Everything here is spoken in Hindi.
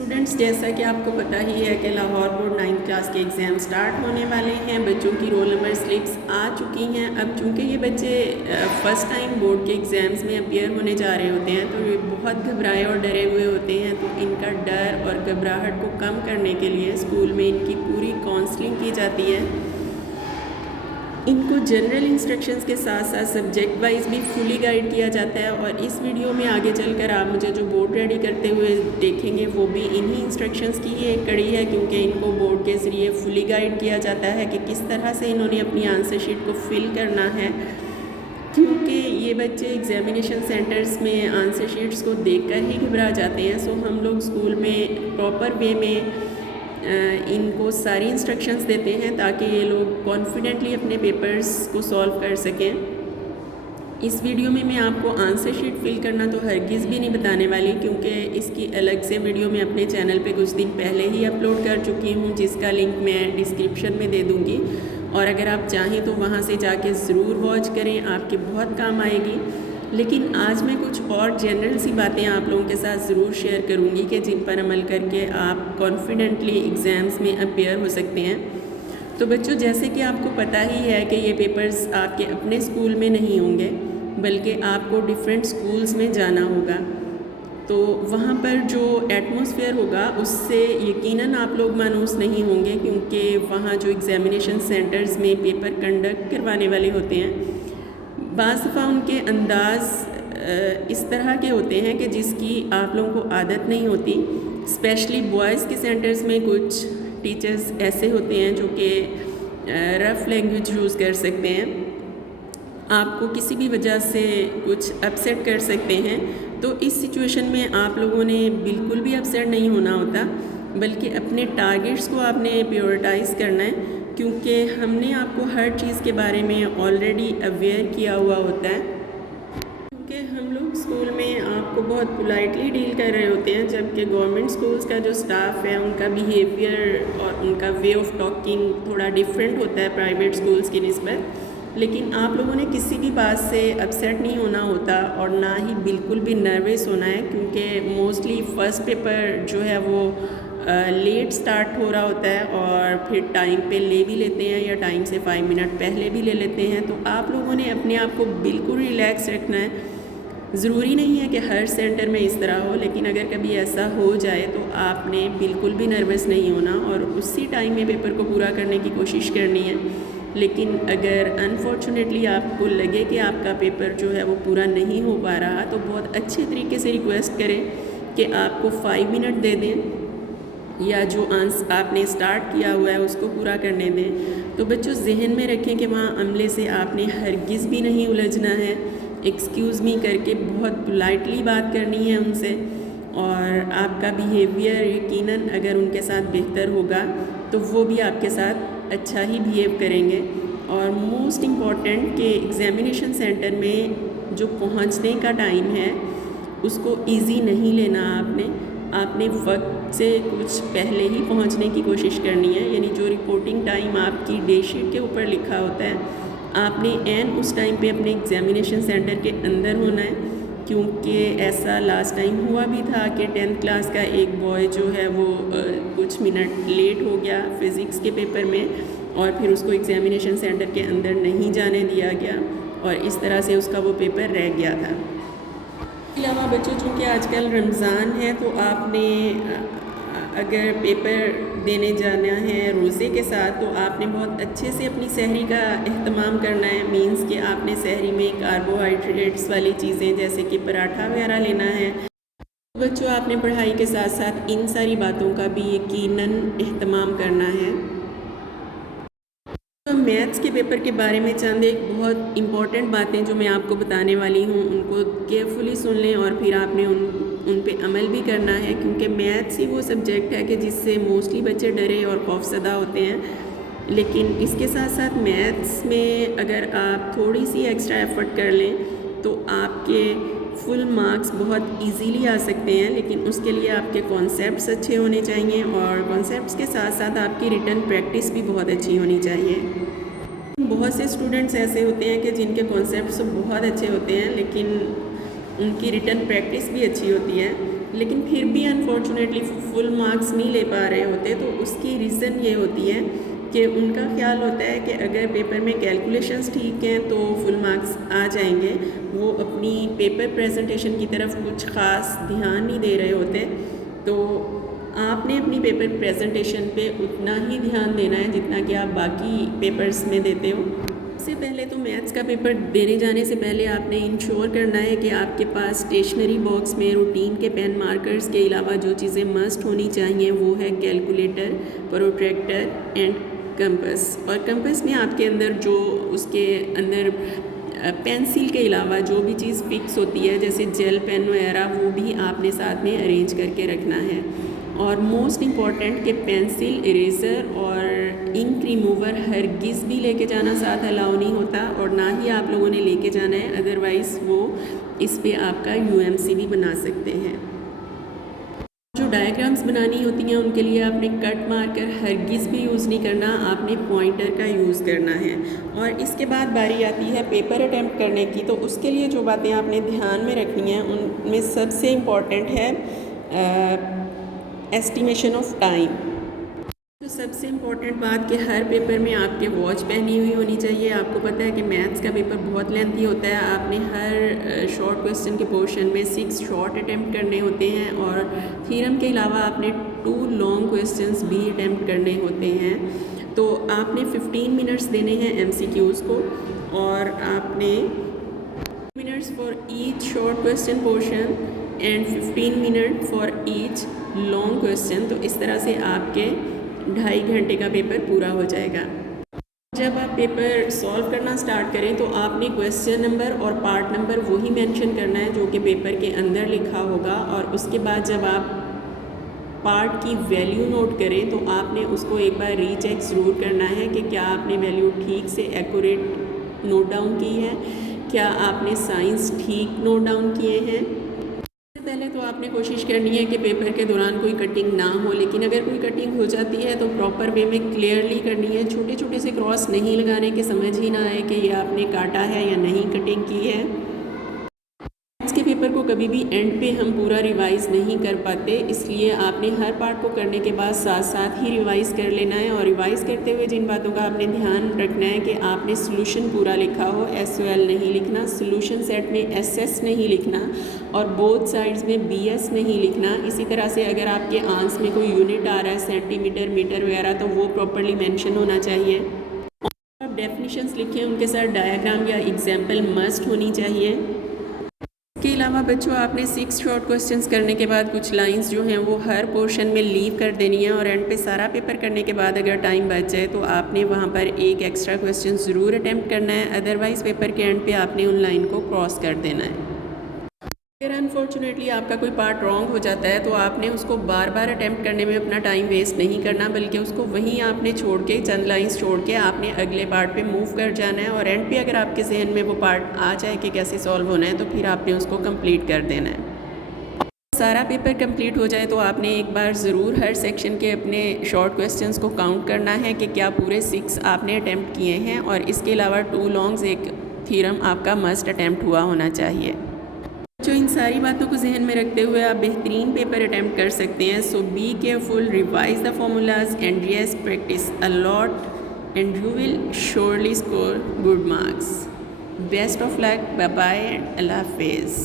स्टूडेंट्स, जैसा कि आपको पता ही है कि लाहौर बोर्ड 9th क्लास के एग्ज़ाम स्टार्ट होने वाले हैं। बच्चों की रोल नंबर स्लिप्स आ चुकी हैं। अब चूँकि ये बच्चे फ़र्स्ट टाइम बोर्ड के एग्ज़ाम्स में अपीयर होने जा रहे होते हैं, तो ये बहुत घबराए और डरे हुए होते हैं। तो इनका डर और घबराहट को कम करने के लिए स्कूल में इनकी पूरी काउंसलिंग की जाती है। इनको जनरल इंस्ट्रक्शंस के साथ साथ सब्जेक्ट वाइज भी फुली गाइड किया जाता है। और इस वीडियो में आगे चलकर आप मुझे जो बोर्ड रेडी करते हुए देखेंगे वो भी इन्हीं इंस्ट्रक्शंस की ही एक कड़ी है, क्योंकि इनको बोर्ड के ज़रिए फुली गाइड किया जाता है कि किस तरह से इन्होंने अपनी आंसर शीट को फिल करना है। क्योंकि ये बच्चे एग्जामिनेशन सेंटर्स में आंसर शीट्स को देखकर ही घबरा जाते हैं, सो हम लोग स्कूल में प्रॉपर वे में इनको सारी इंस्ट्रक्शंस देते हैं ताकि ये लोग कॉन्फिडेंटली अपने पेपर्स को सॉल्व कर सकें। इस वीडियो में मैं आपको आंसर शीट फिल करना तो हरगिज़ भी नहीं बताने वाली, क्योंकि इसकी अलग से वीडियो मैं अपने चैनल पे कुछ दिन पहले ही अपलोड कर चुकी हूँ, जिसका लिंक मैं डिस्क्रिप्शन में दे दूँगी। और अगर आप चाहें तो वहाँ से जाके ज़रूर वॉच करें, आपके बहुत काम आएगी। लेकिन आज मैं कुछ और जनरल सी बातें आप लोगों के साथ ज़रूर शेयर करूँगी कि जिन पर अमल करके आप कॉन्फिडेंटली एग्ज़ाम्स में अपीयर हो सकते हैं। तो बच्चों, जैसे कि आपको पता ही है कि ये पेपर्स आपके अपने स्कूल में नहीं होंगे, बल्कि आपको डिफरेंट स्कूल्स में जाना होगा। तो वहाँ पर जो एटमॉस्फेयर होगा उससे यकीनन आप लोग मायूस नहीं होंगे, क्योंकि वहाँ जो एग्ज़ामिनेशन सेंटर्स में पेपर कंडक्ट करवाने वाले होते हैं, बाज़ दफ़ा उनके अंदाज़ इस तरह के होते हैं कि जिसकी आप लोगों को आदत नहीं होती। स्पेशली बॉयज़ के सेंटर्स में कुछ टीचर्स ऐसे होते हैं जो कि रफ़ लैंग्वेज यूज़ कर सकते हैं, आपको किसी भी वजह से कुछ अपसेट कर सकते हैं। तो इस सिचुएशन में आप लोगों ने बिल्कुल भी अपसेट नहीं होना होता, बल्कि अपने टारगेट्स को आपने प्रायोरिटाइज़ करना है, क्योंकि हमने आपको हर चीज़ के बारे में ऑलरेडी अवेयर किया हुआ होता है। क्योंकि हम लोग स्कूल में आपको बहुत पोलाइटली डील कर रहे होते हैं, जबकि गवर्नमेंट स्कूल्स का जो स्टाफ है उनका बिहेवियर और उनका वे ऑफ टॉकिंग थोड़ा डिफरेंट होता है प्राइवेट स्कूल्स की निस्बत। लेकिन आप लोगों ने किसी भी बात से अपसेट नहीं होना होता और ना ही बिल्कुल भी नर्वस होना है, क्योंकि मोस्टली फ़र्स्ट पेपर जो है वो लेट स्टार्ट हो रहा होता है और फिर टाइम पे ले भी लेते हैं या टाइम से 5 मिनट पहले भी ले लेते हैं। तो आप लोगों ने अपने आप को बिल्कुल रिलैक्स रखना है। ज़रूरी नहीं है कि हर सेंटर में इस तरह हो, लेकिन अगर कभी ऐसा हो जाए तो आपने बिल्कुल भी नर्वस नहीं होना और उसी टाइम में पेपर को पूरा करने की कोशिश करनी है। लेकिन अगर अनफॉर्चुनेटली आपको लगे कि आपका पेपर जो है वो पूरा नहीं हो पा रहा, तो बहुत अच्छे तरीके से रिक्वेस्ट करें कि आपको 5 मिनट दे दें या जो आपने स्टार्ट किया हुआ है उसको पूरा करने दें। तो बच्चों, जहन में रखें कि वहाँ अमले से आपने हरगिज़ भी नहीं उलझना है। एक्सक्यूज़ मी करके बहुत पोलाइटली बात करनी है उनसे, और आपका बिहेवियर यकीनन अगर उनके साथ बेहतर होगा तो वो भी आपके साथ अच्छा ही बिहेव करेंगे। और मोस्ट इम्पॉर्टेंट कि एग्ज़ामिनेशन सेंटर में जो पहुंचने का टाइम है उसको इजी नहीं लेना। आपने वक्त से कुछ पहले ही पहुंचने की कोशिश करनी है, यानी जो रिपोर्टिंग टाइम आपकी डे शीट के ऊपर लिखा होता है, आपने एन उस टाइम पे अपने एग्ज़ामिनेशन सेंटर के अंदर होना है। क्योंकि ऐसा लास्ट टाइम हुआ भी था कि 10th क्लास का एक बॉय जो है वो कुछ मिनट लेट हो गया फ़िज़िक्स के पेपर में, और फिर उसको एग्ज़ामिनेशन सेंटर के अंदर नहीं जाने दिया गया और इस तरह से उसका वो पेपर रह गया था। इसके अलावा बच्चों, चूँकि आजकल रमज़ान है, तो आपने अगर पेपर देने जाना है रोज़े के साथ, तो आपने बहुत अच्छे से अपनी सहरी का एहतमाम करना है। मींस कि आपने सहरी में कार्बोहाइड्रेट्स वाली चीज़ें जैसे कि पराठा वगैरह लेना है। बच्चों, आपने पढ़ाई के साथ साथ इन सारी बातों का भी यकीनन एहतमाम करना है। तो मैथ्स के पेपर के बारे में चंद एक बहुत इम्पॉर्टेंट बातें जो मैं आपको बताने वाली हूँ उनको केयरफुली सुन लें और फिर आपने उन पे अमल भी करना है, क्योंकि मैथ्स ही वो सब्जेक्ट है कि जिससे मोस्टली बच्चे डरे और खौफज़दा होते हैं। लेकिन इसके साथ साथ मैथ्स में अगर आप थोड़ी सी एक्स्ट्रा एफ़र्ट कर लें तो आपके फुल मार्क्स बहुत इजीली आ सकते हैं। लेकिन उसके लिए आपके कॉन्सेप्ट्स अच्छे होने चाहिए और कॉन्सेप्ट्स के साथ साथ आपकी रिटन प्रैक्टिस भी बहुत अच्छी होनी चाहिए। बहुत से स्टूडेंट्स ऐसे होते हैं कि जिनके कॉन्सेप्ट्स बहुत अच्छे होते हैं, लेकिन उनकी रिटन प्रैक्टिस भी अच्छी होती है। लेकिन फिर भी अनफॉर्चुनेटली फुल मार्क्स नहीं ले पा रहे होते। तो उसकी रीज़न ये होती है कि उनका ख्याल होता है कि अगर पेपर में कैलकुलेशंस ठीक हैं तो फुल मार्क्स आ जाएंगे। वो अपनी पेपर प्रेजेंटेशन की तरफ कुछ ख़ास ध्यान नहीं दे रहे होते। तो आपने अपनी पेपर प्रेजेंटेशन पे उतना ही ध्यान देना है जितना कि आप बाकी पेपर्स में देते हो। सबसे पहले तो मैथ्स का पेपर देने जाने से पहले आपने इंश्योर करना है कि आपके पास स्टेशनरी बॉक्स में रूटीन के पेन मार्कर्स के अलावा जो चीज़ें मस्ट होनी चाहिए वो है कैलकुलेटर, प्रोट्रैक्टर एंड कंपास। और कंपास में आपके अंदर जो उसके अंदर पेंसिल के अलावा जो भी चीज़ फिक्स होती है जैसे जेल पेन वगैरह वो भी आपने साथ में अरेंज करके रखना है। और मोस्ट इम्पॉर्टेंट कि पेंसिल, इरेज़र और इंक रिमूवर हरगिज़ भी लेके जाना साथ अलाउ नहीं होता और ना ही आप लोगों ने लेके जाना है, अदरवाइज़ वो इस पे आपका यूएमसी भी बना सकते हैं। जो डायग्राम्स बनानी होती हैं उनके लिए आपने कट मार्कर हरगिज़ भी यूज़ नहीं करना, आपने पॉइंटर का यूज़ करना है। और इसके बाद बारी आती है पेपर अटैम्प्ट करने की। तो उसके लिए जो बातें आपने ध्यान में रखनी हैं उनमें सबसे इम्पॉर्टेंट है एस्टिमेशन ऑफ टाइम। तो सबसे इम्पॉर्टेंट बात कि हर पेपर में आपके वॉच पहनी हुई होनी चाहिए। आपको पता है कि मैथ्स का पेपर बहुत लेंथी होता है, आपने हर शॉर्ट क्वेश्चन के पोर्शन में 6 शॉर्ट अटैम्प्ट करने होते हैं और थ्योरम के अलावा आपने 2 लॉन्ग क्वेश्चंस भी अटैम्प्ट करने होते हैं। तो आपने 15 मिनट्स देने हैं एमसीक्यूज़ को और आपने minutes for each short question portion and 15 minute for each long question. तो इस तरह से आपके 2.5 घंटे का पेपर पूरा हो जाएगा। जब आप पेपर सॉल्व करना स्टार्ट करें तो आपने क्वेश्चन नंबर और पार्ट नंबर वही मेंशन करना है जो कि पेपर के अंदर लिखा होगा। और उसके बाद जब आप पार्ट की वैल्यू नोट करें तो आपने उसको एक बार रीचेक ज़रूर करना है कि क्या आपने वैल्यू ठीक से एक्यूरेट नोट डाउन की है, क्या आपने साइंस ठीक नोट डाउन किए हैं। पहले तो आपने कोशिश करनी है कि पेपर के दौरान कोई कटिंग ना हो, लेकिन अगर कोई कटिंग हो जाती है तो प्रॉपर वे में क्लियरली करनी है। छोटे छोटे से क्रॉस नहीं लगाने के समझ ही ना आए कि ये आपने काटा है या नहीं कटिंग की है। मैथ्स के पेपर को कभी भी एंड पे हम पूरा रिवाइज़ नहीं कर पाते, इसलिए आपने हर पार्ट को करने के बाद साथ साथ ही रिवाइज़ कर लेना है। और रिवाइज़ करते हुए जिन बातों का आपने ध्यान रखना है कि आपने सोल्यूशन पूरा लिखा हो, SOL नहीं लिखना, सोल्यूशन सेट में SS नहीं लिखना और बोथ साइड्स में BS नहीं लिखना। इसी तरह से अगर आपके आंस में कोई यूनिट आ रहा है सेंटीमीटर, मीटर वगैरह तो वो प्रॉपरली मेंशन होना चाहिए। आप डेफिनेशंस लिखें, उनके साथ डायग्राम या एग्जाम्पल मस्ट होनी चाहिए। इसके अलावा बच्चों आपने 6 शॉर्ट क्वेश्चंस करने के बाद कुछ लाइंस जो हैं वो हर पोर्शन में लीव कर देनी है और एंड पे सारा पेपर करने के बाद अगर टाइम बच जाए तो आपने वहाँ पर एक एक्स्ट्रा क्वेश्चन ज़रूर अटैम्प्ट करना है, अदरवाइज़ पेपर के एंड पे आपने उन लाइन को क्रॉस कर देना है। अगर अनफॉर्चुनेटली आपका कोई पार्ट रॉन्ग हो जाता है तो आपने उसको बार बार अटैम्प्ट करने में अपना टाइम वेस्ट नहीं करना, बल्कि उसको वहीं आपने छोड़ के चंद लाइंस छोड़ के आपने अगले पार्ट पे मूव कर जाना है। और एंड पे अगर आपके जहन में वो पार्ट आ जाए कि कैसे सॉल्व होना है तो फिर आपने उसको कंप्लीट कर देना है। सारा पेपर कंप्लीट हो जाए तो आपने एक बार ज़रूर हर सेक्शन के अपने शॉर्ट क्वेश्चंस को काउंट करना है कि क्या पूरे 6 आपने अटैम्प्ट किए हैं। और इसके अलावा 2 लॉन्ग्स, एक थ्योरम आपका मस्ट अटैम्प्ट हुआ होना चाहिए। जो इन सारी बातों को जहन में रखते हुए आप बेहतरीन पेपर अटैम्प्ट कर सकते हैं। So be careful, revise the formulas and yes practice a lot and you will surely score good marks. Best of luck, bye bye and अल्लाह हाफिज़।